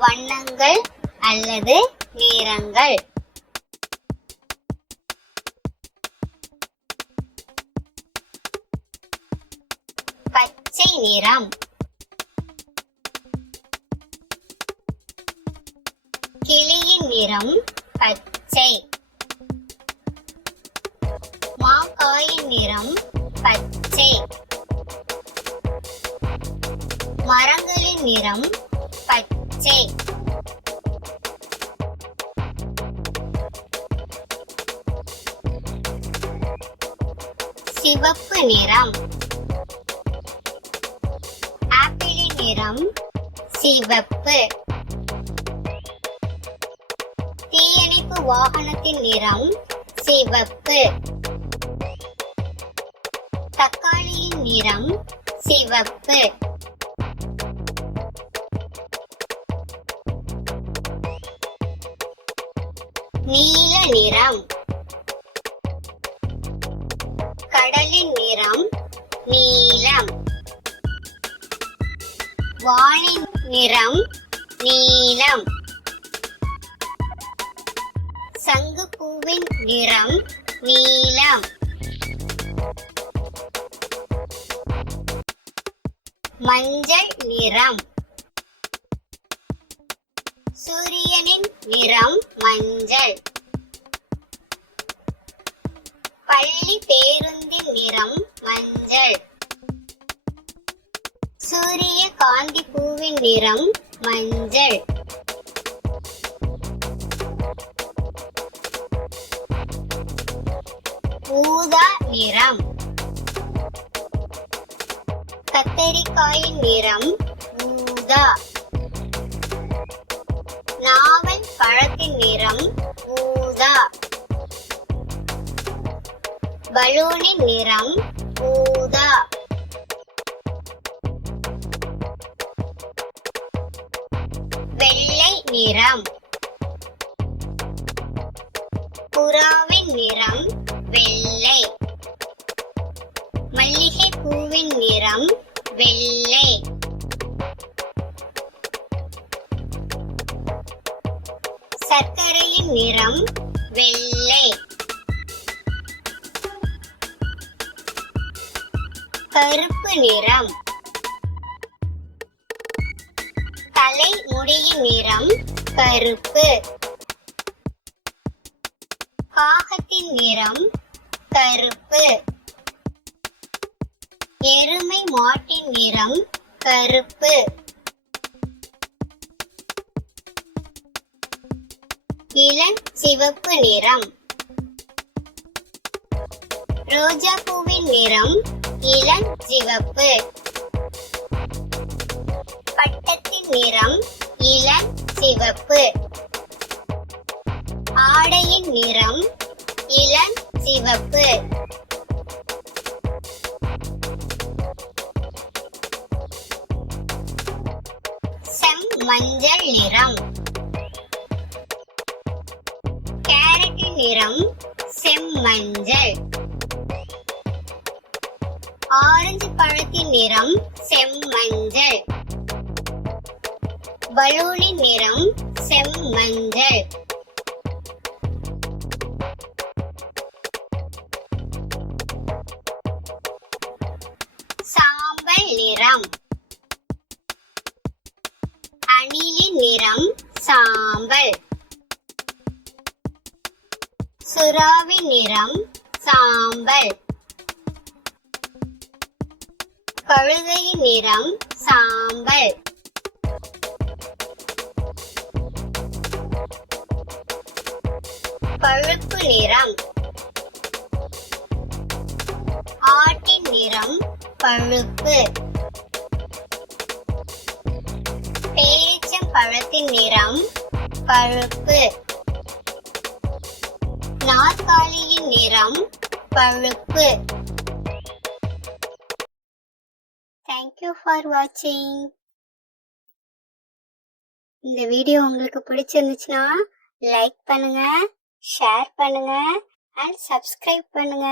வண்ணங்கள் அல்லது நிறங்கள். பச்சை நிறம், கிளியின் நிறம் பச்சை. மாங்காயின் நிறம் பச்சை. மரங்களின் நிறம் பச்சை. சிவப்பு நிறம், ஆப்பிளின் நிறம் சிவப்பு. தீயணைப்பு வாகனத்தின் நிறம் சிவப்பு. தக்காளியின் நிறம் சிவப்பு. நீல நிறம், கடலின் நிறம் நீலம். வானின் நிறம் நீலம். சங்குப்பூவின் நிறம் நீலம். மஞ்சள் நிறம், சூரியனின் நிறம் மஞ்சள். பள்ளி பேருந்தின் நிறம் மஞ்சள். சூரிய காந்தி பூவின் நிறம் மஞ்சள். ஊதா நிறம், கத்தரிக்காயின் நிறம் ஊதா. நாவல் பழத்தின் நிறம் ஊதா. பலூனின் நிறம் ஊதா. வெள்ளை நிறம், புறாவின் நிறம் வெள்ளை. மல்லிகை பூவின் நிறம் வெள்ளை. சர்க்கரையின் நிறம் வெள்ளை. கருப்பு நிறம், தலைமுடியின் நிறம் கருப்பு. காகத்தின் நிறம் கருப்பு. எருமை மாட்டின் நிறம் கருப்பு. இளம் சிவப்பு நிறம், ரோஜா பூவின் நிறம் இளம் சிவப்பு. பட்டத்தின் நிறம் இளம் சிவப்பு. ஆடையின் நிறம் இளம் சிவப்பு. செம்மஞ்சள் நிறம், கேரட்டின் நிறம் செம்மஞ்சள். ஆரஞ்சு பழத்தின் நிறம் செம்மஞ்சள். பலூனின் நிறம் செம்மஞ்சள். சாம்பல் நிறம், அணிலின் நிறம் சாம்பல். சுறாவின் நிறம் சாம்பல். கழுதையின் நிறம் சாம்பல். பழுப்பு நிறம், ஆட்டின் நிறம் பழுப்பு. பேரிச்சம்பழத்தின் நிறம் பழுப்பு. நாற்காலியின் நிறம் பழுப்பு. Thank you for watching. இந்த வீடியோ உங்களுக்கு பிடிச்சிருந்துச்சுன்னா லைக் பண்ணுங்க, ஷேர் பண்ணுங்க and subscribe பண்ணுங்க.